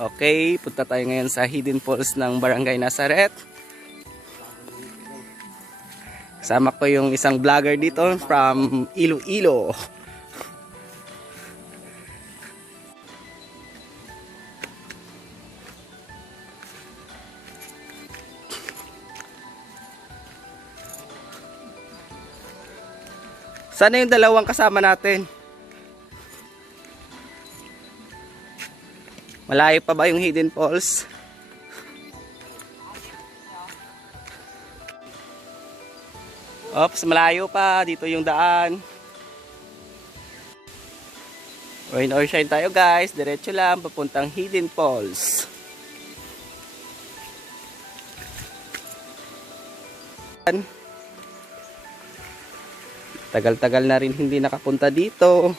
Okay, punta tayo ngayon sa Hidden Falls ng Barangay Nazaret. Kasama ko yung isang vlogger dito from Iloilo. Sana yung dalawang kasama natin? Malayo pa ba yung Hidden Falls? Oops, malayo pa. Dito yung daan. Rain or shine tayo guys. Diretso lang papuntang Hidden Falls. Tagal-tagal na rin hindi nakapunta dito.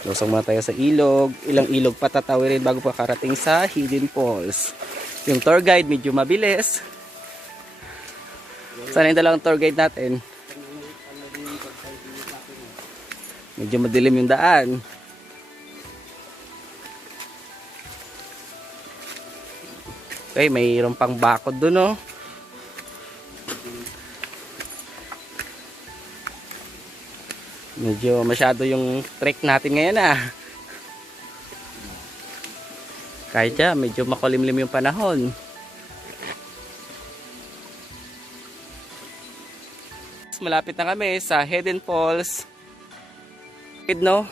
Lusong muna tayo sa ilog. Ilang ilog pa tatawirin bago pa karating sa Hidden Falls. Yung tour guide medyo mabilis. Sana yung dalawang tour guide natin. Medyo madilim yung daan. Okay, mayroon pang bakod dun, oh. Medyo masyado yung trek natin ngayon, ah. Kahit dyan, medyo makulimlim yung panahon. Malapit na kami sa Hidden Falls. Bukid, no?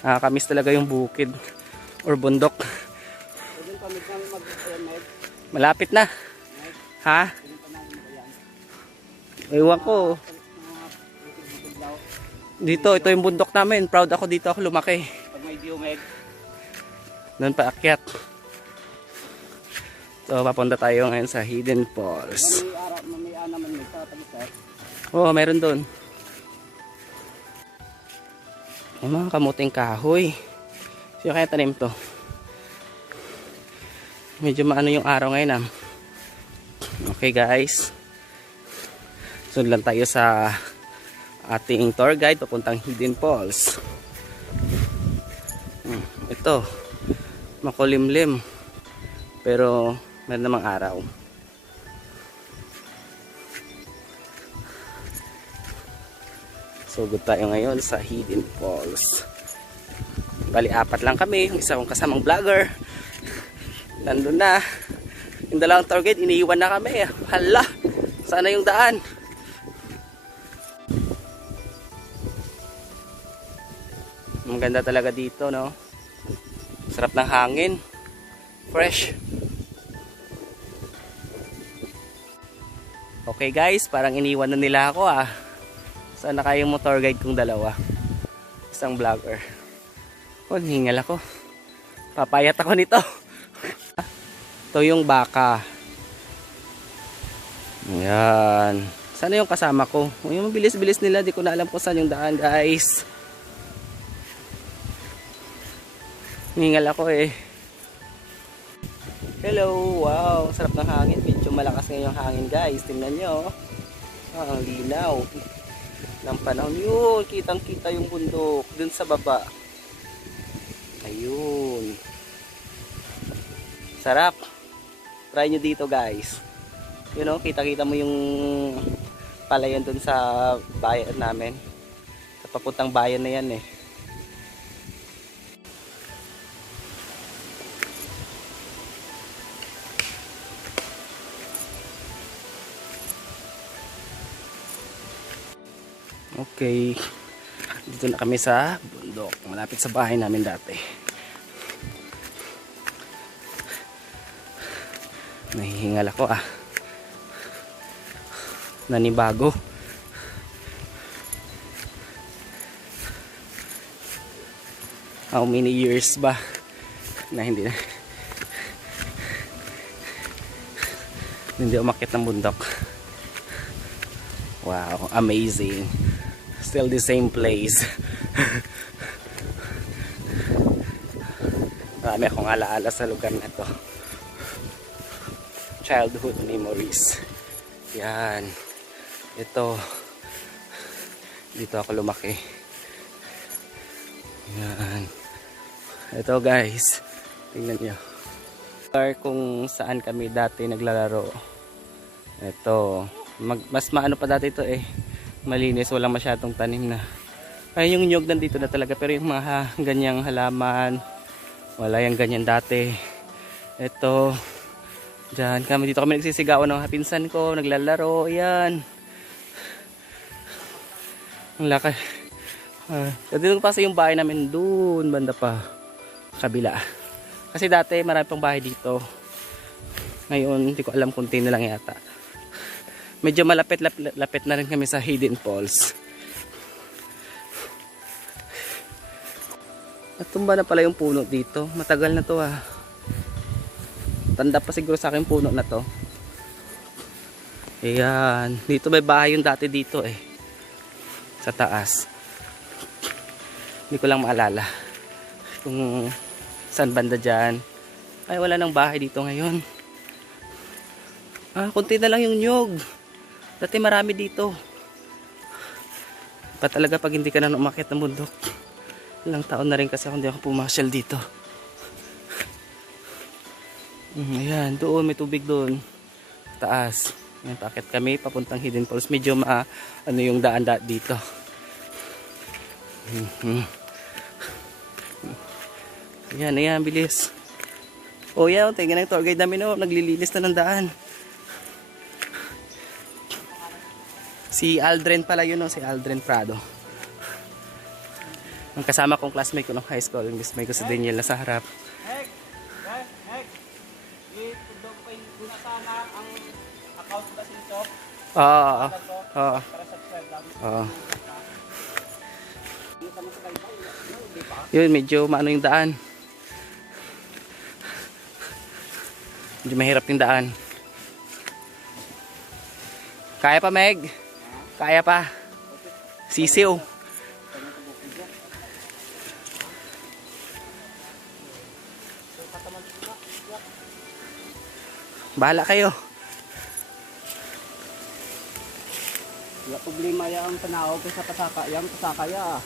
Nakakamiss talaga yung bukid or bundok. Malapit na. Ha? Ewan ko. Dito, ito yung bundok namin. Proud ako dito ako lumaki. Pag may diumeg. Doon pa akyat. So, papunta tayo ngayon sa Hidden Falls. Oo, meron doon. May mga kamuting kahoy. Sino kaya tanim to? Medyo maano yung araw ngayon, ah. Okay guys. Sunod lang tayo sa ating tour guide papuntang Hidden Falls. Ito, makulimlim. Pero meron namang araw. So good tayo ngayon sa Hidden Falls. Bali, 4 lang kami. Isa kong kasamang vlogger. Nandun na. Yung dalawang tour guide, iniiwan na kami. Hala, sana yung daan. Ang ganda talaga dito, no? Sarap ng hangin. Fresh. Okay guys, parang iniwan na nila ako, ah. Sana kayong motor guide kong dalawa. Isang vlogger. Oh, hingal ako. Papayat ako nito. Ito yung baka. Ayan. Sana yung kasama ko. Yung bilis-bilis nila, di ko na alam kung saan yung daan, guys. Hingal ako eh. Hello, wow, sarap ng hangin. Medyo malakas ngayon yung hangin, guys. Tingnan nyo. Ang linaw ng panahon. Yun, kitang kita yung bundok dun sa baba. Ayun. Sarap. Try nyo dito, guys. You know, kita-kita mo yung palayan dun sa bayan namin. Sa papuntang bayan na yan eh. Okay, dito na kami sa bundok, malapit sa bahay namin dati. Nahihingal ako, ah. Nanibago. How many years ba na hindi umakyat ng bundok. Wow, amazing. Still the same place. Marami akong alaala sa lugar na to. Childhood memories. Yan. Ito. Dito ako lumaki. Yan. Ito guys, tingnan nyo. Kung saan kami dati naglalaro. Ito, mas maano pa dati ito eh. Malinis, walang masyadong tanim na. Ay, yung nyug nandito na talaga, pero yung mga ganyang halaman, wala yung ganyan dati. Ito, dyan kami, dito kami nagsisigawan ng pinsan ko, naglalaro, yan. Ang laki. Dito pa sa yung bahay namin doon, banda pa, kabila. Kasi dati marami pang bahay dito. Ngayon, hindi ko alam, kunti na lang yata. Medyo malapit na rin kami sa Hidden Falls. Natumba na pala yung puno dito. Matagal na to ah. Tanda pa siguro sa akin puno na to. Ayan. Dito may bahay yung dati dito eh. Sa taas. Hindi ko lang maalala kung saan banda dyan. Ay, wala nang bahay dito ngayon. Kunti na lang yung nyug. Dati marami dito. Pa talaga pag hindi ka na umakyat ng bundok. Ilang taon na rin kasi ako hindi ako pumasyal dito. Ayan, doon may tubig doon. Taas. Ayan, paakyat kami papuntang Hidden Falls. Medyo ano yung daan dito. Ayan, bilis. Oh yan, tingnan ng tour guide namin, oh, naglilinis na ng daan. Si Aldrin pala yun, oh, si Aldrin Prado. Ang kasama kong classmate ko ng high school, yung classmate ko si Daniel na sa harap. Oo. Yun, medyo maano yung daan. Medyo mahirap yung daan. Kaya pa, Meg? Kaya pa. Sisiw. Bahala kayo. Wala problema yung tanaw sa pasaka. Yung pasaka ya.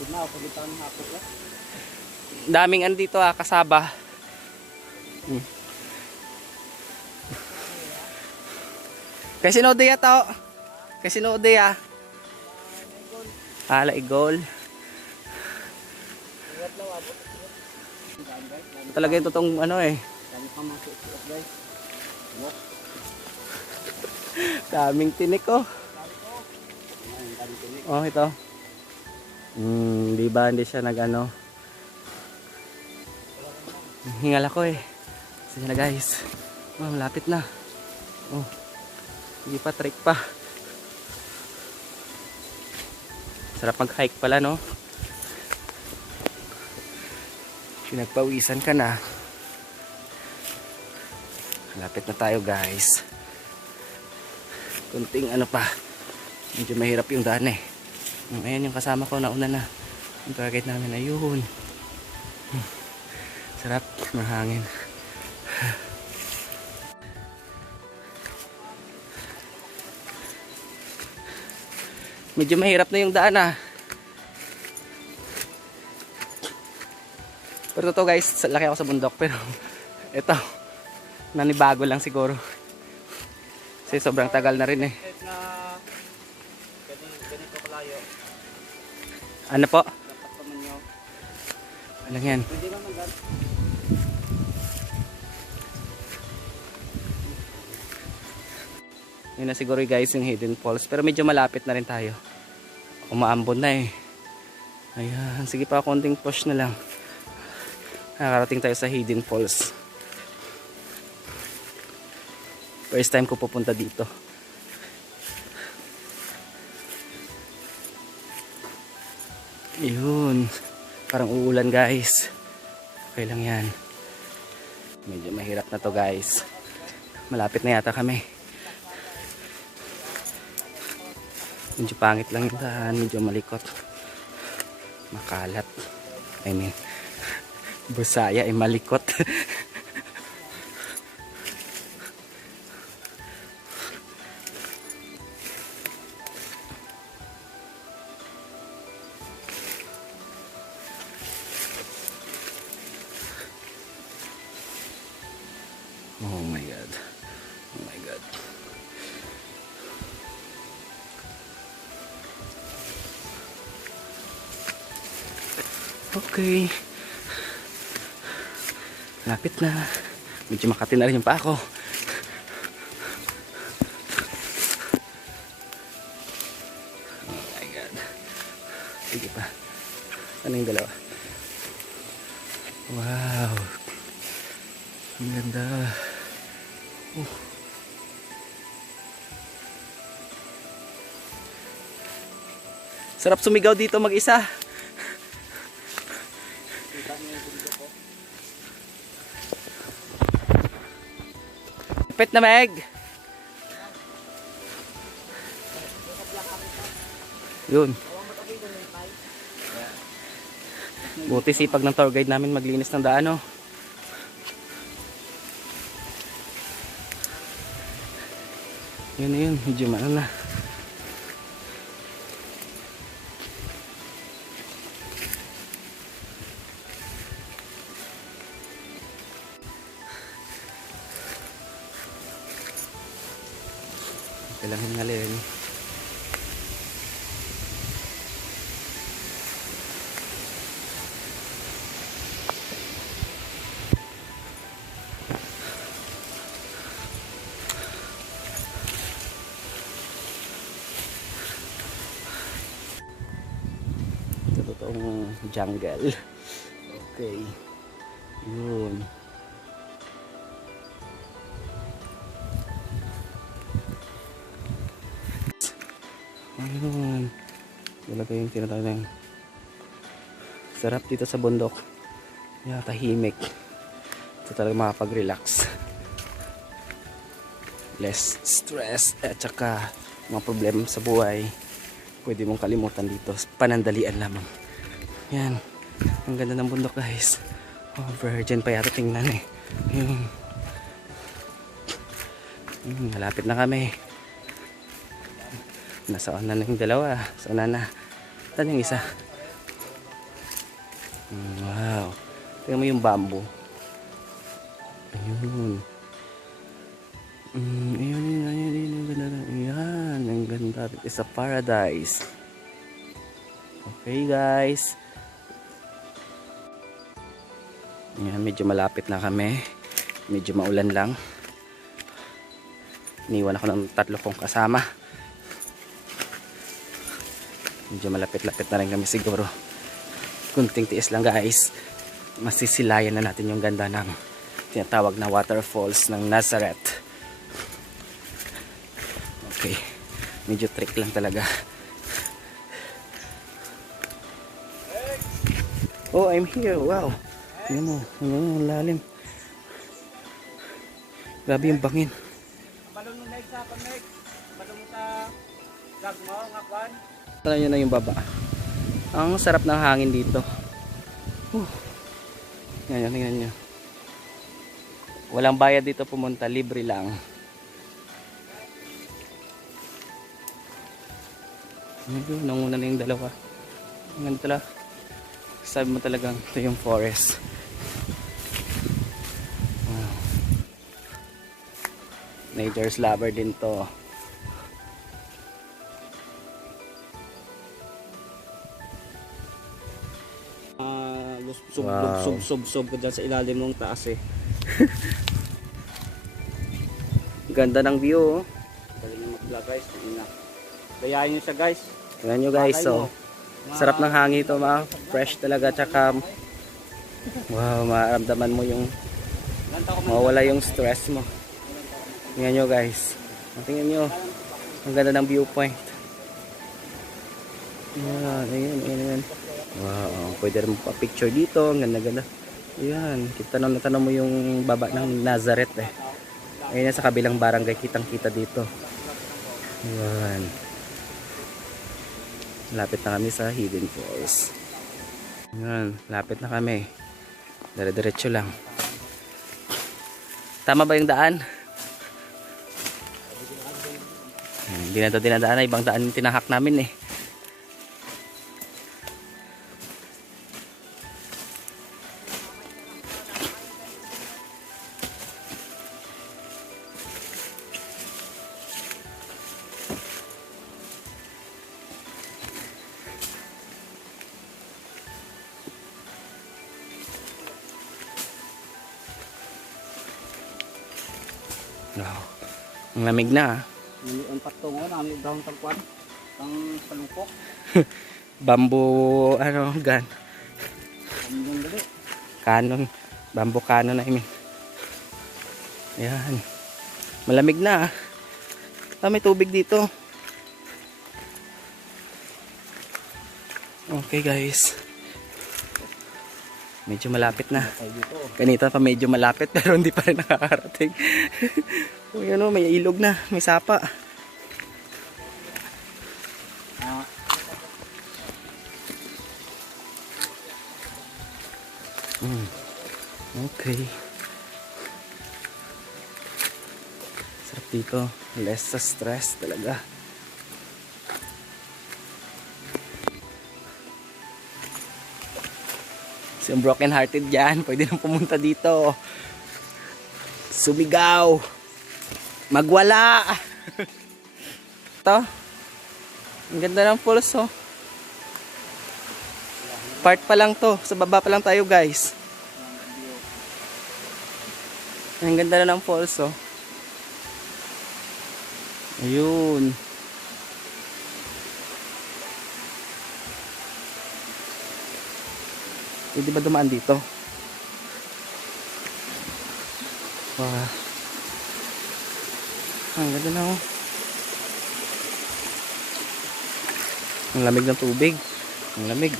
Yun na, pagitan ng hapot ya. Daming andito kasaba. Kasi sinode ya to. Kasi sinode ya. Igol. Talaga yung totoong ano eh. Daming tinik oh. Oh, ito. Di ba hindi siya nagano. Hingal ako eh. Sige na guys. Oh, malapit na. Oh. Hindi pa, trek pa. Sarap mag-hike pala, no? Pinagpawisan ka na. Malapit na tayo, guys. Kunting ano pa. Medyo mahirap yung daan eh. Ayan yung kasama ko, nauna na. Yung target namin, ayun. Sarap, mahangin. Medyo mahirap na yung daan Pero totoo guys, laki ako sa bundok. Pero ito, nanibago lang siguro. Kasi sobrang tagal na rin eh. Ganito kalayo. Ano po? Dapat naman nyo. Walang yan. Pwede naman gan. Yun na siguro guys yung Hidden Falls. Pero medyo malapit na rin tayo. Umaambon na eh. Ayan. Sige pa, konting push na lang. Nakarating tayo sa Hidden Falls. First time ko pupunta dito. Yun. Parang uulan guys. Okay lang yan. Medyo mahirap na to guys. Malapit na yata kami. Medyo pangit lang yung daan. Medyo malikot. Makalat. I mean, Busaya ay malikot. Okay. Lapit na. Medyo makati na rin yung paa ko. Oh my God. Sige pa. Ano yung dalawa? Wow. Ang ganda. Sarap sumigaw dito mag-isa. Pet na Meg. Yun. Buti sipag ng tour guide namin maglinis ng daan, oh. Yun, medyo maano na. Kailangan hingalin. Ito totoong jungle. Okay. Yun. Ayun. Talaga yung tinatawag ng sarap dito sa bundok. Tahimik. Ito talaga makapag-relax. Less stress at saka mga problema sa buhay. Pwede mong kalimutan dito. Panandalian lamang. Yan. Ang ganda ng bundok, guys. Oh, virgin pa yata tingnan eh. Ayun. Malapit na kami. Nasa una na yung dalawa. Sa una na. Saan yung isa? Wow. Tingnan mo yung bamboo. Ayun. Ayan. Ang ganda. It's a paradise. Okay, guys. Ayan, medyo malapit na kami. Medyo maulan lang. Iniwan ako ng 3 kong kasama. Medyo malapit-lapit na rin kami siguro. Kunting tiis lang, guys. Masisilayan na natin yung ganda ng tinatawag na waterfalls ng Nazareth. Okay. Medyo trick lang talaga. Oh, I'm here. Wow. Yan mo. Ang lalim. Grabe yung bangin. Balong mo na isa pa, Meg. Balong mo sa vlog mo, nga kwan. Tara nyo na yung baba. Ang sarap ng hangin dito. Yan, tingnan nyo. Walang bayad dito pumunta. Libre lang. Nanguna na yung dalawa. Ang ganda. Sabi mo talagang ito yung forest. Wow. Nature's lover din to. Wow. Sub ko dyan sa ilalim mong taas eh. Ganda ng view, oh. Galing yung mag-vlog, guys. Kayahin nyo siya, guys. Tingnan nyo, guys, so sarap ng hangin ito, fresh talaga, tsaka wow, maramdaman mo yung mawala yung stress mo. Tingnan nyo, guys, tingnan nyo ang ganda ng viewpoint. Ayan. Wow, pwede rin pa picture dito, ang ganda. Ayan, tanong mo yung baba ng Nazareth eh. Ayan, sa kabilang barangay kitang kita dito. Ayan. Lapit na kami sa Hidden Falls. Ayan, lapit na kami. Dire-diretso lang. Tama ba yung daan? Hindi na ito dinadaan na. Ibang daan yung tinahak namin eh. Wow. Ang lamig na ah. Ang patungo namin brown tagpuan. Ang palupok. Bamboo, ano, gun. Ang dali. Canon. Bamboo canon, I mean. Ayan. Malamig na ah. May tubig dito. Okay guys. Medyo malapit na. Kanita pa medyo malapit pero hindi pa rin nakakarating. Uy, ano, may ilog na. May sapa. Okay. Sarap dito. Less sa stress talaga. So yung broken hearted dyan, pwede nang pumunta dito. Sumigaw. Magwala. Ito. Ang ganda ng falls oh. Part pa lang to. Sa baba pa lang tayo guys. Ang ganda na ng falls oh. Ayun. Pwede ba dumaan dito? Wow. Ang ganda na oh. Ang lamig ng tubig. Ang lamig.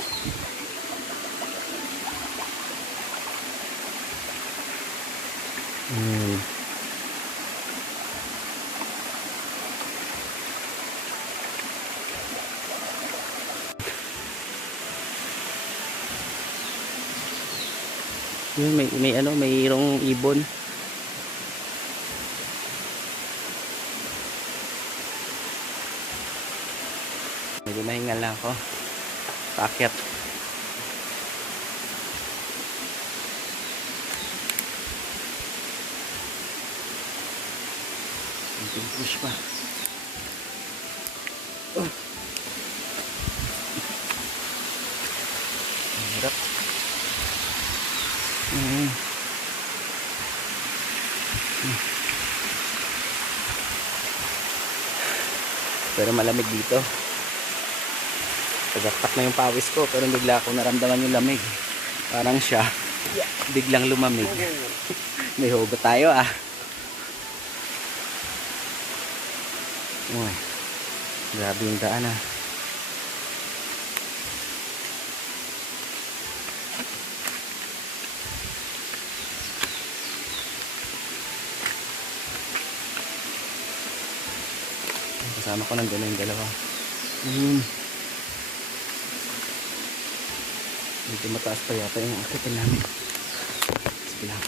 Yun, may ano, mayroong ibon. Medyo mahingal lang ako. Paakyat. Push pa. Hirap. Pero malamig dito. Pagaktak na yung pawis ko pero bigla ako naramdaman yung lamig. Parang siya biglang lumamig. May hugot tayo ah. Uy, grabe yung daan ah. Kasama ko nandun yung dalawa. Medyo mataas pa yata yung akitin namin. Sige lang.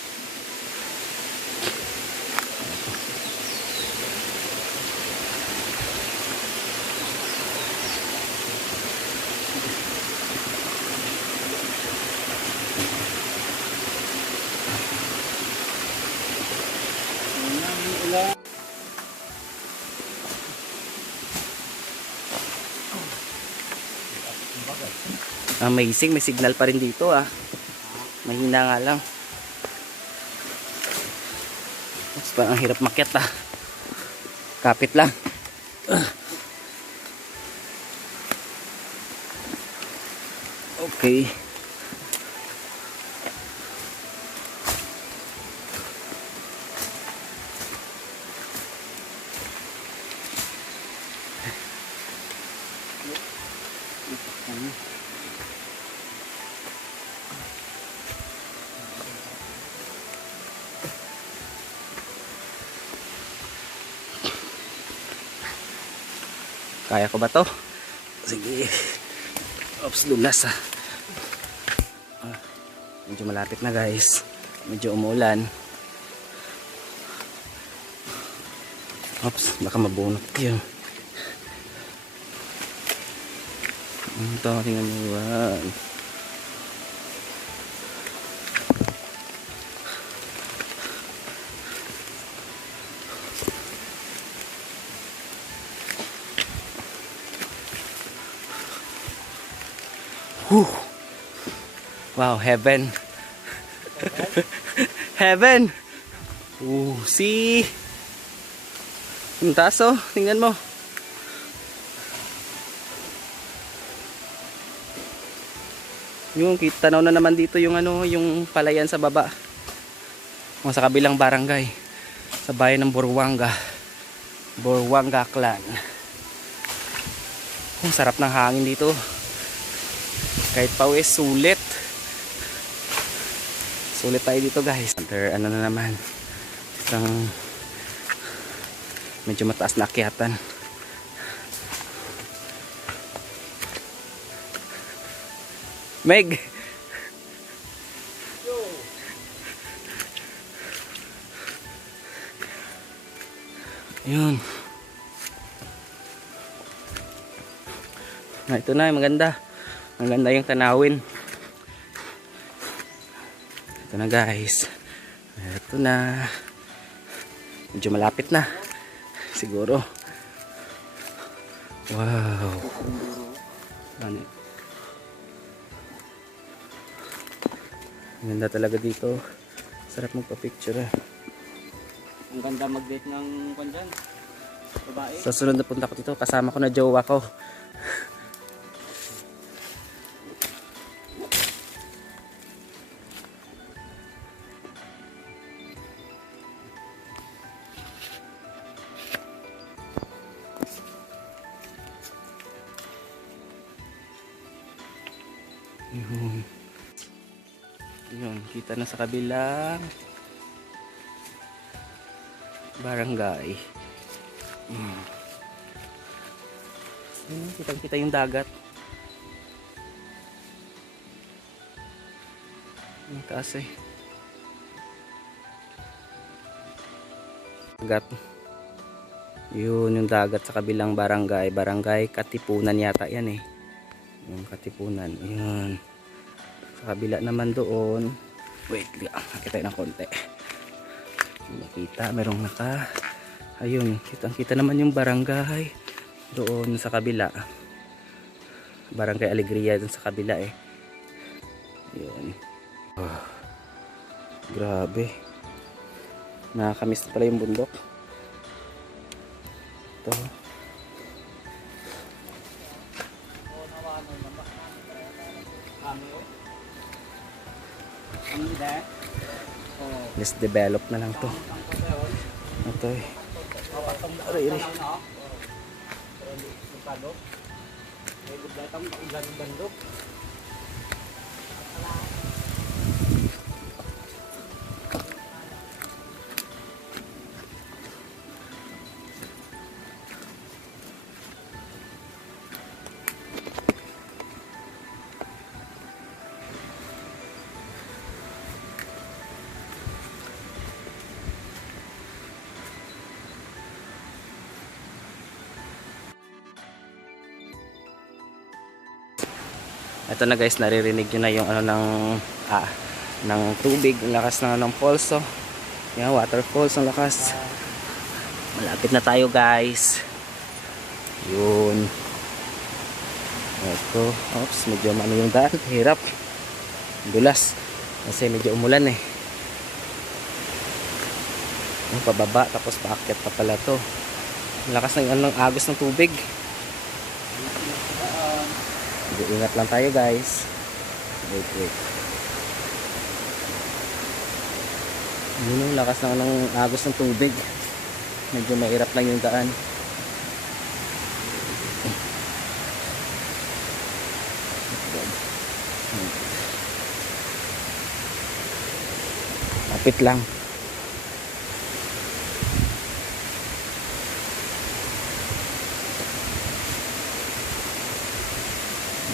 Amazing, may signal pa rin dito ah. Mahina nga lang. Mas parang ang hirap makyat ah. Kapit lang. Okay. Kaya ko ba to? Sige. Oops, dulas ah. Medyo malapit na guys. Medyo umulan. Oops, baka mabunot yun. Ito, tingnan mo ba? Whew. Wow, heaven. Heaven. See? Yung taas oh, tingnan mo. Yung tanaw na naman dito yung ano, yung palayan sa baba. O sa kabilang barangay. Sa bayan ng Buruanga. Buruanga Clan. Ang sarap ng hangin dito. Kahit pawis, sulit. Sulit tayo dito guys. Ano na naman. Isang medyo mataas na akyatan. Meg! Yun. Ito na, maganda. Maganda yung tanawin. Ito na guys. Ito na. Medyo malapit na. Siguro. Wow. Ano? Ganda talaga dito. Sarap magpa-picture eh. Ang ganda mag-date ng kwan dyan. Babae. Sa sunod na punta ko dito, kasama ko na jowa ko. Yun, kita na sa kabilang barangay. Kitang kita yung dagat. Ang taas eh. Dagat. Yun yung dagat sa kabilang barangay. Barangay Katipunan yata yan eh. Yung Katipunan. Yun. Sa kabila naman doon. Wait, nakita ng konti. Nakita, merong naka. Ayun, kitang-kita naman yung barangay doon sa kabila. Barangay Alegria doon sa kabila eh. Yun. Oh, grabe. Nakakamiss pala yung bundok. Ito. Let's develop na lang to. Ito eh. Aray. Ito na guys, naririnig nyo na yung ano ng tubig, ang lakas ng pulso. Yan, waterfalls, ang lakas. Malapit na tayo guys. Yun. Ito, oops, medyo ano yung daan, hirap. Dulas. Kasi medyo umulan eh. Yung pababa, tapos paakyat pa pala to. Ang lakas ng agos ng tubig. Ingat lang tayo guys. Wait. Yun yung lakas ng agos ng tubig. Medyo mahirap lang yung daan. Lapit lang.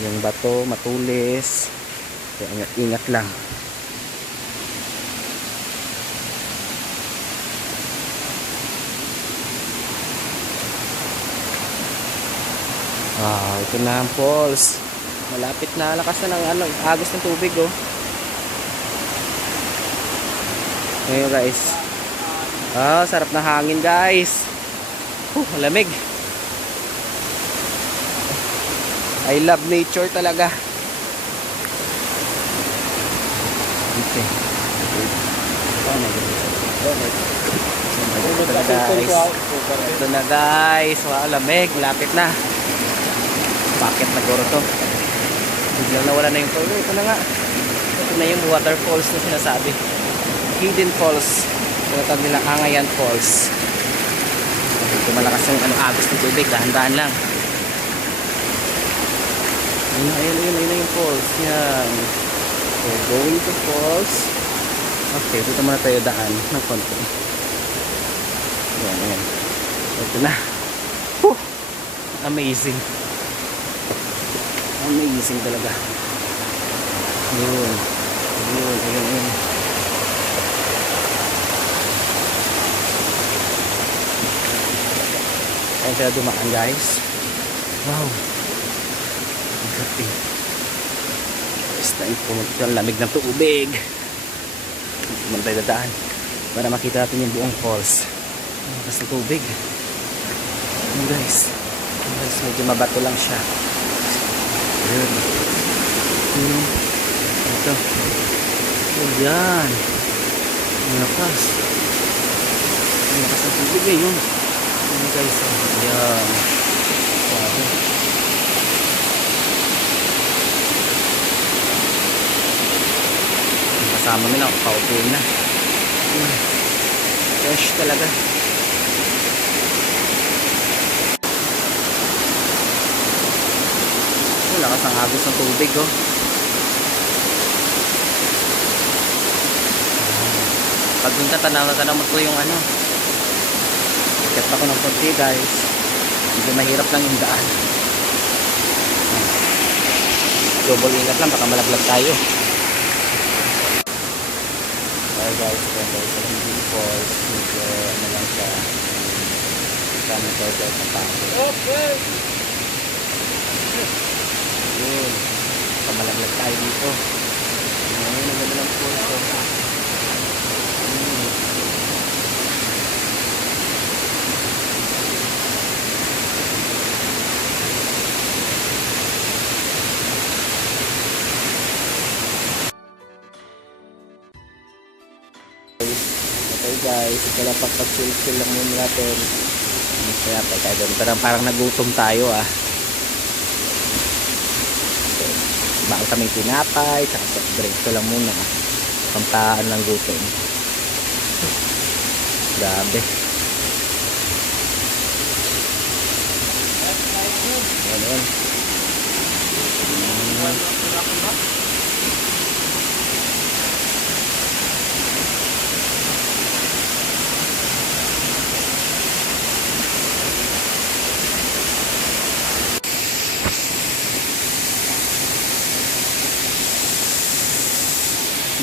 Yung bato matulis, kaya ingat lang. Ito na ang falls. Malapit na, lakas na ng agos ng tubig oh. Ngayon guys. Sarap na hangin guys. Malamig. I love nature talaga. Okay. Ito na guys. Ito na guys. Wow, lamig. Malapit na. Bakit naguro to? Biglang nawala na yung falls. Ito na nga. Ito na yung waterfalls na sinasabi. Hidden Falls. Tinatawag nilang Angayan Falls. Ito malakas yung agos ng tubig. Dahan-dahan lang. Ayun yung falls. Yan. So, going to falls. Okay, dito muna tayo daan ng konti. Yan. Ito na. Whew! Amazing. Amazing talaga. Ayun. Ayan sila dumaan guys. Wow. Grabe. It's time pumunta ang lamig ng tubig. Pumunta tayo dadaan para makita natin yung buong falls. Ang lakas ng tubig. Ayan guys. Medyo mabato lang siya. Ayan. Ito. Ayan. Ang lakas. Ang lakas ng tubig eh yun. Ayan guys. Ayan. Wow. Kasama mo na, paupo na. Fresh talaga. Lakas ang agos ng tubig oh. Pag yung tanaw mo po yung ano. Ikat ako ng konti guys. Hindi mahirap lang yung daan. Double ingat lang, baka malaglag tayo. Alright guys, ito guys, sa Hidden Falls, medyo ano lang siya, kaming total sa pako. Okay! Yun, kamalaglag tayo dito. Ngayon, ang ganda ng falls. Okay guys, ito lang pagpag-chill lang muna natin. Kaya parang nagutom tayo ah. So, bakal kami tinapay, tsaka soft drink. Ito lang muna ah. Pampaan lang gutom. Grabe. Ano?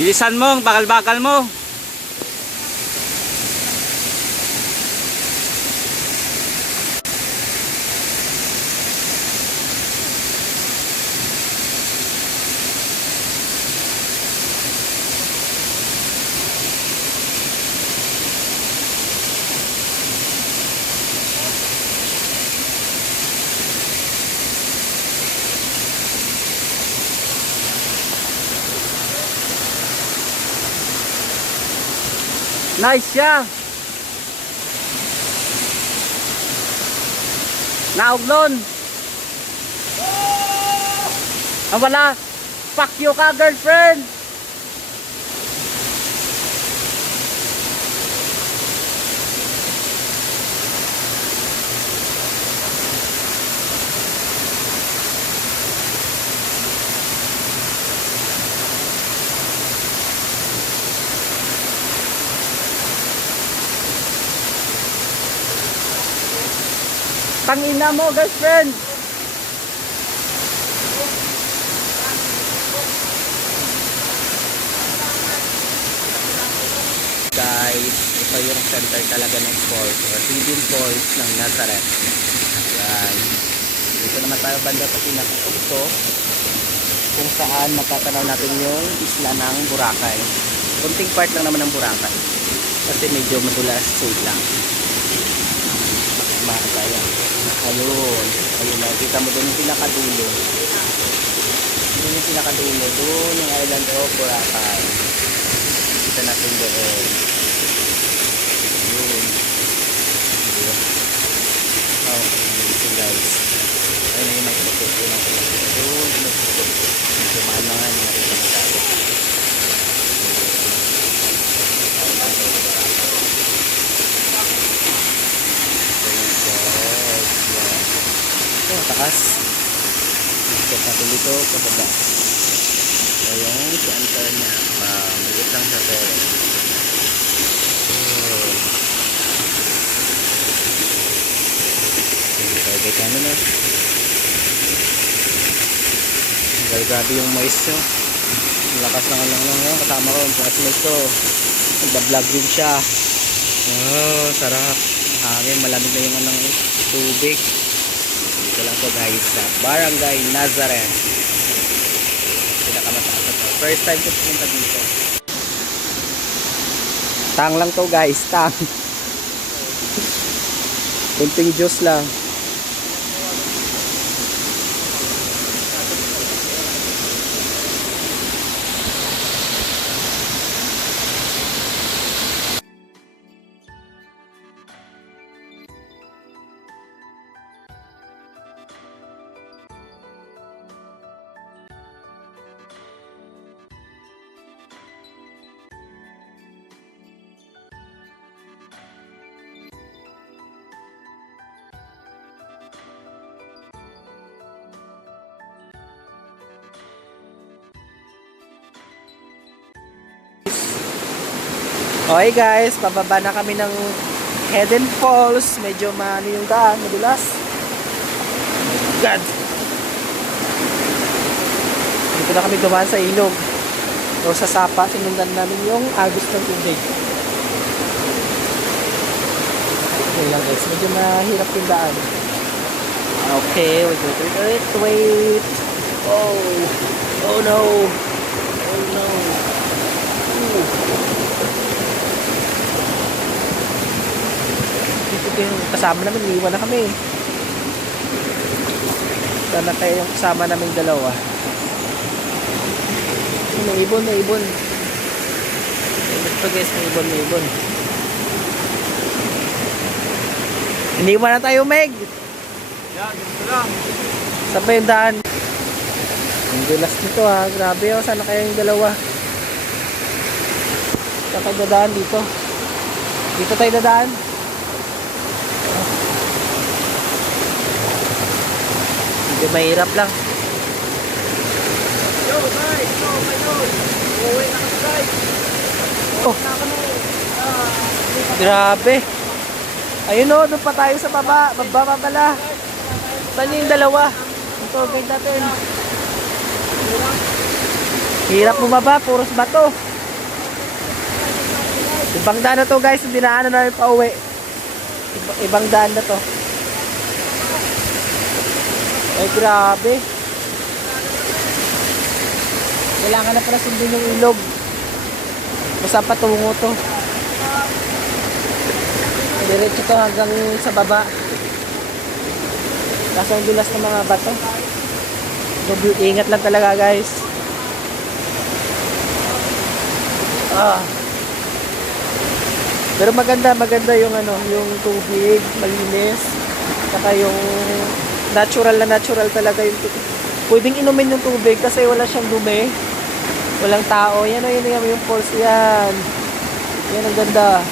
Bilisan mo, bakal-bakal mo. Nice siya. Nauglon. Ang wala. Fuck you ka, girlfriend. Pangina mo, girlfriend. Guys, ito yung center talaga ng falls or Hidden Falls ng Nazareth. Yan. Dito naman tayo banda sa pinaka-tukto kung saan matatanaw natin yung isla ng Boracay. Kunting part lang naman ng Boracay kasi medyo madulas shade lang. Makakaya. Ayun, nakita mo doon yung pinakadulo. Yun yung pinakadulo, doon yung island of Boracay. Kita natin doon. Ayun. Ayun. Oh, amazing guys. Ayun na yung may puso. Ayun ang puso. Ayun, may puso. Medyo maanangan yung ating masyado. Ito, taas. Check natin dito, pababa. So, yung si anchor niya, maliit lang siya pero. Okay, kaya na. Grabe yung moist nyo. Lakas ng lang lang. Kasama ko, yung classmate ko. Nagbablog din siya. Oh, sarap. Hangin, malamig na yung anong tubig. Dito lang to guys sa Barangay Nazareth. Pinakamataas na to. First time ko pumunta dito. Tang lang to guys, tang. Kunting juice lang. Okay guys, pababa na kami ng Hidden Falls. Medyo maano yung daan, madulas. God! Dito na kami dumaan sa ilog. O sa sapa, sinundan namin yung agos ng tubig. Okay lang guys, medyo mahirap yung daan. Okay, wait. Oh no. Oh no. Ooh. Kasama namin, iwan na kami. Sana kayo yung kasama namin dalawa. May ibon. Ito guys, may ibon. Iniwan na tayo, Meg. Yan, dito lang. Saan ba yung daan? Ang dulas nito ha. Grabe oh, sana kayo yung dalawa. Saan kayo dadaan dito? Dito tayo dadaan. Medyo mahirap lang. Yo, guys! Uwi na kami, guys! Oh, grabe. Ayun o, doon pa tayo sa baba. Baba pala. Saan yung dalawa? Ito, guide natin. Hirap bumaba, puros bato. Ibang daan na to guys, hindi na ano namin pa uwi. Ibang daan na to. Ay grabe. Kailangan na pala sundin yung ilog. Basta patungo to. Diretso to hanggang sa baba. Kaso ang dulas ng mga bato. Ingat lang talaga guys. Pero maganda yung ano, yung tubig, malinis. Saka yung natural talaga yung tubig. Pwedeng inumin yung tubig kasi wala siyang dumi. Walang tao. Yan o, yun yung falls yan. Yan ang ganda.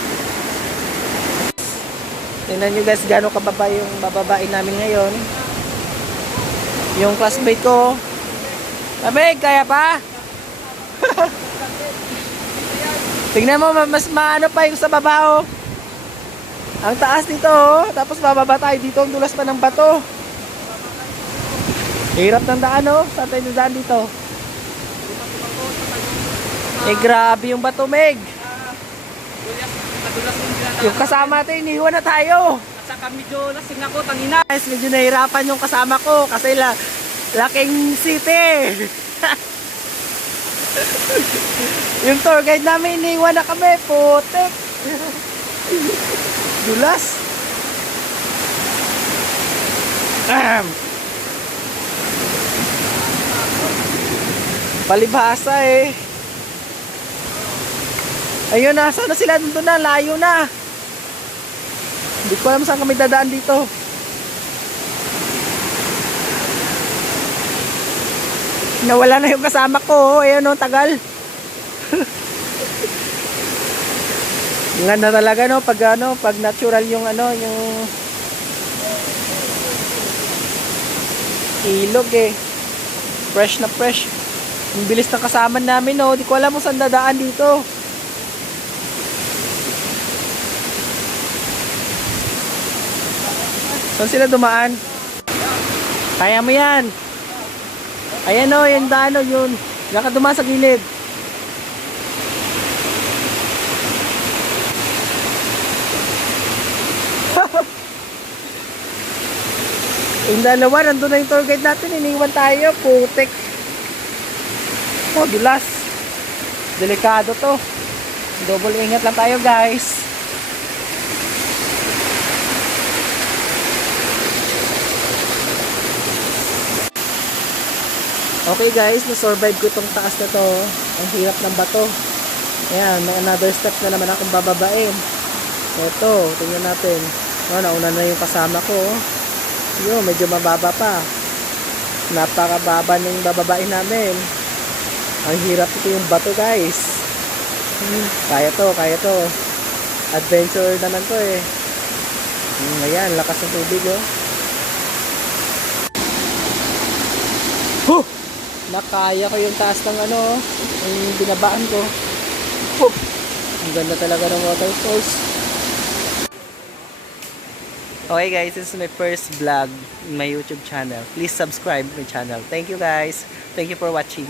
Tingnan nyo guys, gano'ng kababa yung bababain namin ngayon. Yung classmate ko. Lamig, kaya pa? Tingnan mo, mas maano pa yung sa baba oh. Ang taas dito oh. Tapos bababa tayo dito, ang dulas pa ng bato. Hirap ng daan oh. Saan tayo daan dito? Eh grabe yung bato, Meg. Yung kasama natin, iniwan na tayo. At saka medyo lasing ako, tangina. Guys, medyo nahirapan yung kasama ko kasi laking city. Yung tour guide namin, iniwan na kami. Putik. Dulas. Palibhasa eh. Ayun na, sana sila doon na, layo na. Hindi ko alam saan kami dadaan dito. Nawala na yung kasama ko. Ayun o, tagal. Nga na talaga no, pag natural yung yung ilog eh. Fresh na fresh. Ang bilis ng kasama namin no. Di ko alam kung saan dadaan dito. Saan sila dumaan? Kaya mo yan. Ayan o, yung daan o yun. Diyan ka dumaan sa gilid. Yung dalawa, nandun na yung tour guide natin. Iniwan tayo, putik. Oh, dulas. Delikado to. Double ingat lang tayo guys. Okay guys, na-survive ko itong taas na to. Ang hirap ng bato. Ayan, may another step na naman akong bababain. Ito, tingnan natin. Oh, nauna na yung kasama ko. Yun, medyo mababa pa. Napakababa ng bababain namin. Ang hirap ito yung bato guys. Kaya to. Adventure naman to eh. Ayan, lakas ng tubig oh. Huh! Nakaya ko yung taas ng yung binabaan ko. Huh! Ang ganda talaga ng waterfalls. Okay guys, this is my first vlog in my YouTube channel. Please subscribe my channel. Thank you guys. Thank you for watching.